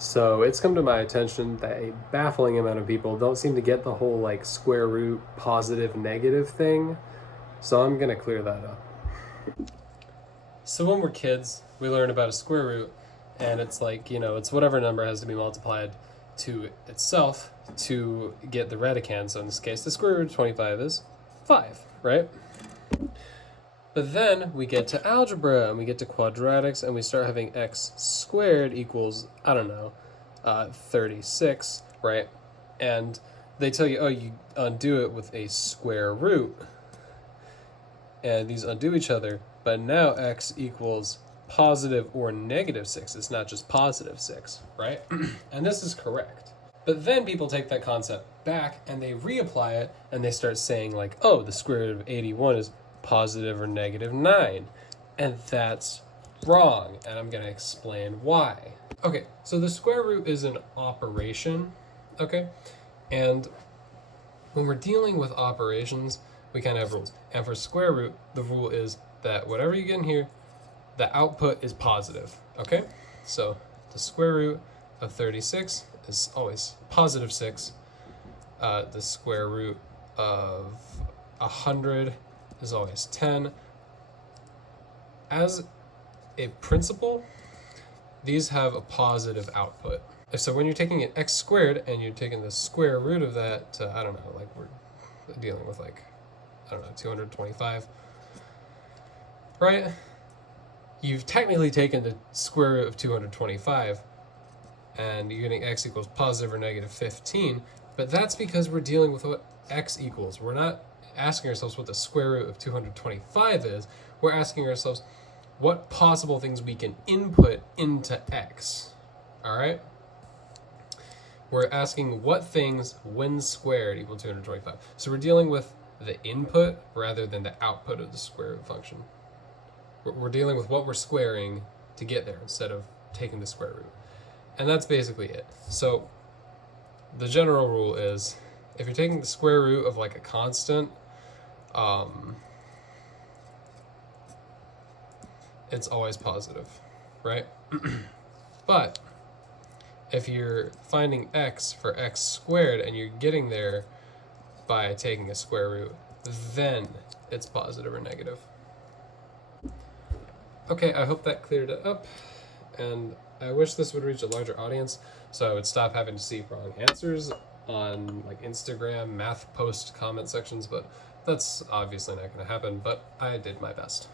So it's come to my attention that a baffling amount of people don't seem to get the whole like square root positive negative thing. So I'm gonna clear that up. So when we're kids, we learn about a square root, and it's like, it's whatever number has to be multiplied to itself to get the radicand. So in this case, the square root of 25 is 5, right? But then we get to algebra and we get to quadratics and we start having x squared equals, 36, right? And they tell you, oh, you undo it with a square root. And these undo each other, but now x equals positive or negative 6. It's not just positive 6, right? And this is correct. But then people take that concept back and they reapply it and they start saying like, oh, the square root of 81 is positive or negative 9. And that's wrong. And I'm going to explain why. Okay, so the square root is an operation, okay? And when we're dealing with operations, we kind of have rules. And for square root, the rule is that whatever you get in here, the output is positive, okay? So the square root of 36 is always positive 6. The square root of 100 is always 10. As a principle, these have a positive output. So when you're taking an x squared and you're taking the square root of that to, like we're dealing with 225, right? You've technically taken the square root of 225 and you're getting x equals positive or negative 15, but that's because we're dealing with what x equals. We're not asking ourselves what the square root of 225 is. We're asking ourselves what possible things we can input into x, all right? We're asking what things, when squared, equal 225. So we're dealing with the input rather than the output of the square root function. We're dealing with what we're squaring to get there instead of taking the square root. And that's basically it. So the general rule is if you're taking the square root of like a constant, it's always positive, right? But if you're finding x for x squared and you're getting there by taking a square root, then it's positive or negative. Okay, I hope that cleared it up, and I wish this would reach a larger audience so I would stop having to see wrong answers on like Instagram math post comment sections, but that's obviously not going to happen, but I did my best.